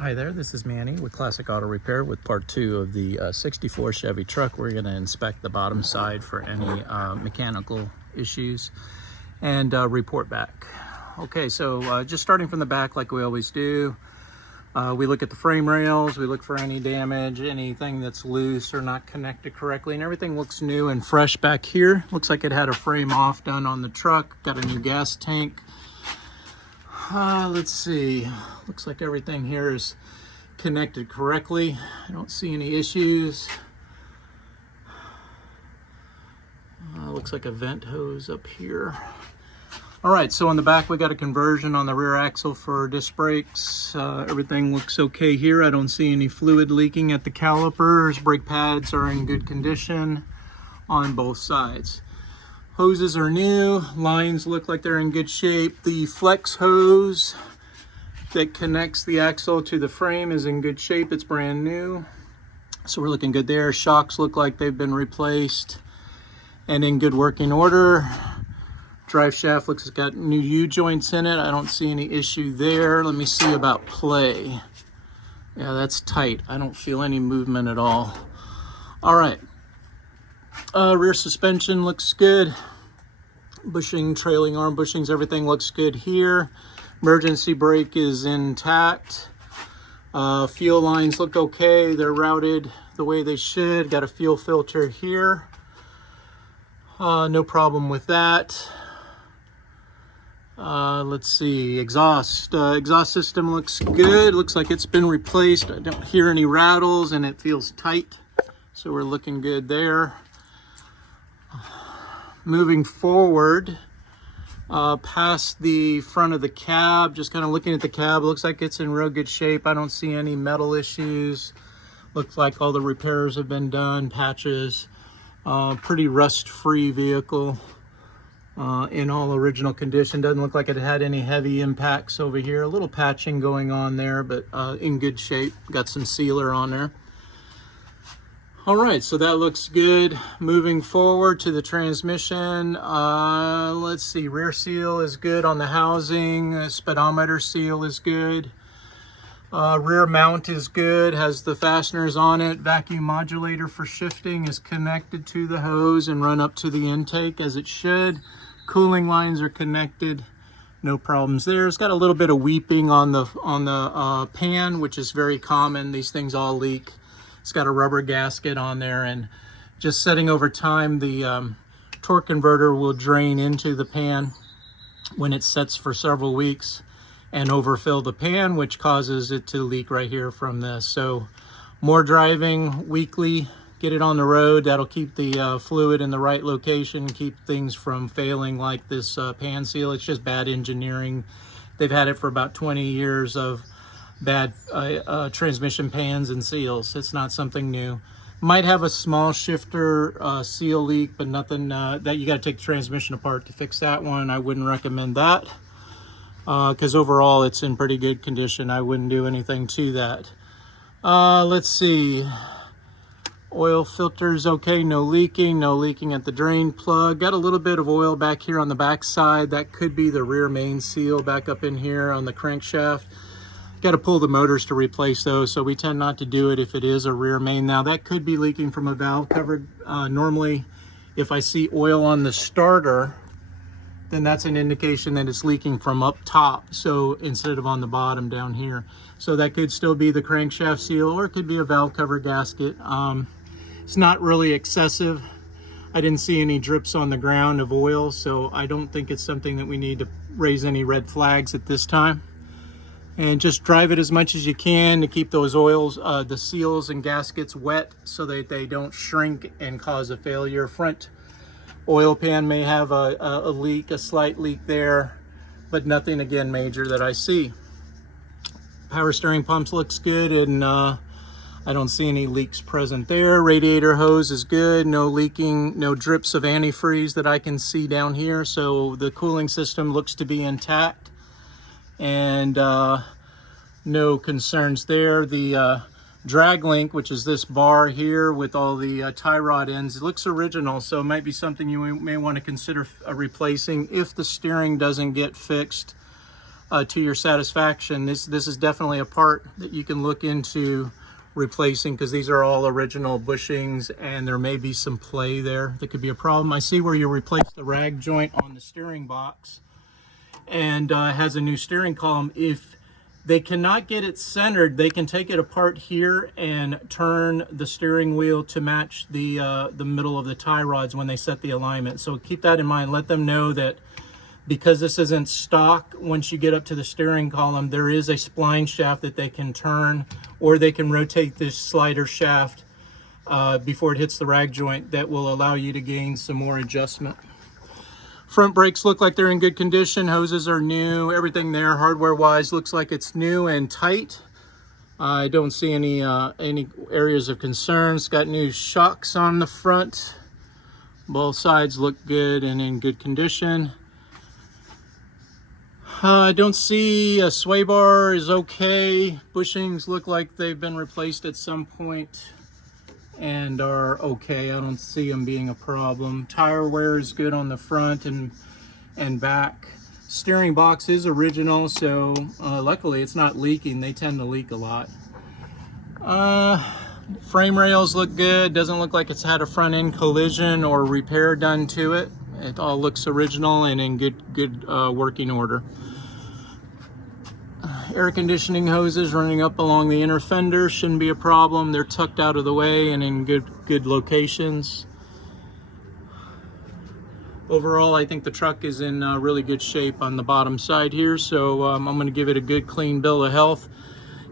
Hi there, this is Manny with Classic Auto Repair with part 2 of the 64 Chevy truck. We're going to inspect the bottom side for any mechanical issues and report back. Okay, so just starting from the back like we always do, we look at the frame rails, we look for any damage, anything that's loose or not connected correctly, and everything looks new and fresh back here. Looks like it had a frame off done on the truck, got a new gas tank. Let's see, looks like everything here is connected correctly. I don't see any issues. Looks like a vent hose up here. All right, so on the back we got a conversion on the rear axle for disc brakes. Everything looks okay here. I don't see any fluid leaking at the calipers. Brake pads are in good condition on both sides. Hoses are new, lines look like they're in good shape. The flex hose that connects the axle to the frame is in good shape, it's brand new. So we're looking good there. Shocks look like they've been replaced and in good working order. Drive shaft looks like it's got new U-joints in it. I don't see any issue there. Let me see about play. Yeah, that's tight. I don't feel any movement at all. All right. Rear suspension looks good. Bushing, trailing arm bushings, everything looks good here. Emergency brake is intact. Fuel lines look okay. They're routed the way they should. Got a fuel filter here. No problem with that. Let's see, exhaust system looks good. Looks like it's been replaced. I don't hear any rattles and it feels tight. So we're looking good there. Moving forward, past the front of the cab, just kind of looking at the cab, looks like it's in real good shape. I don't see any metal issues. Looks like all the repairs have been done, patches. Pretty rust-free vehicle in all original condition. Doesn't look like it had any heavy impacts over here. A little patching going on there, but in good shape. Got some sealer on there. All right, so that looks good. Moving forward to the transmission, let's see, rear seal is good on the housing. Speedometer seal is good. Rear mount is good, has the fasteners on it. Vacuum modulator for shifting is connected to the hose and run up to the intake as it should. Cooling lines are connected, no problems there. It's got a little bit of weeping on the pan, which is very common. These things all leak. It's got a rubber gasket on there, and just setting over time, the torque converter will drain into the pan when it sets for several weeks and overfill the pan, which causes it to leak right here from this. So more driving weekly, get it on the road. That'll keep the fluid in the right location, keep things from failing like this pan seal. It's just bad engineering. They've had it for about 20 years of bad transmission pans and seals. It's not something new. Might have a small shifter seal leak, but nothing that you got to take the transmission apart to fix that one. I wouldn't recommend that because overall it's in pretty good condition. I wouldn't do anything to that. Let's see. Oil filter's okay, no leaking at the drain plug. Got a little bit of oil back here on the back side. That could be the rear main seal back up in here on the crankshaft. Got to pull the motors to replace those, so we tend not to do it if it is a rear main. Now that could be leaking from a valve cover. Normally, if I see oil on the starter, then that's an indication that it's leaking from up top, so instead of on the bottom down here. So that could still be the crankshaft seal, or it could be a valve cover gasket. It's not really excessive. I didn't see any drips on the ground of oil, so I don't think it's something that we need to raise any red flags at this time. And just drive it as much as you can to keep those oils, the seals and gaskets wet so that they don't shrink and cause a failure. Front oil pan may have a leak, a slight leak there, but nothing again major that I see. Power steering pumps looks good, and I don't see any leaks present there. Radiator hose is good, no leaking, no drips of antifreeze that I can see down here. So the cooling system looks to be intact. And no concerns there. The drag link, which is this bar here with all the tie rod ends, it looks original, so it might be something you may want to consider replacing if the steering doesn't get fixed to your satisfaction. This is definitely a part that you can look into replacing, because these are all original bushings and there may be some play there that could be a problem. I see where you replaced the rag joint on the steering box and has a new steering column. If they cannot get it centered, they can take it apart here and turn the steering wheel to match the middle of the tie rods when they set the alignment. So keep that in mind. Let them know that because this isn't stock, once you get up to the steering column, there is a spline shaft that they can turn, or they can rotate this slider shaft before it hits the rag joint that will allow you to gain some more adjustment. Front brakes look like they're in good condition. Hoses are new. Everything there, hardware-wise, looks like it's new and tight. I don't see any areas of concern. It's got new shocks on the front. Both sides look good and in good condition. I don't see a sway bar is okay. Bushings look like they've been replaced at some point and are okay. I don't see them being a problem. Tire wear is good on the front and back. Steering box is original, so luckily it's not leaking. They tend to leak a lot. Frame rails look good. Doesn't look like it's had a front end collision or repair done to it. It all looks original and in good working order. Air conditioning hoses running up along the inner fender shouldn't be a problem. They're tucked out of the way and in good locations. Overall, I think the truck is in really good shape on the bottom side here, so I'm going to give it a good clean bill of health,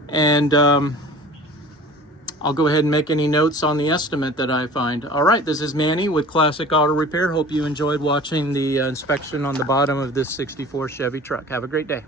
and I'll go ahead and make any notes on the estimate that I find. All right, this is Manny with Classic Auto Repair. Hope you enjoyed watching the inspection on the bottom of this '64 Chevy truck. Have a great day.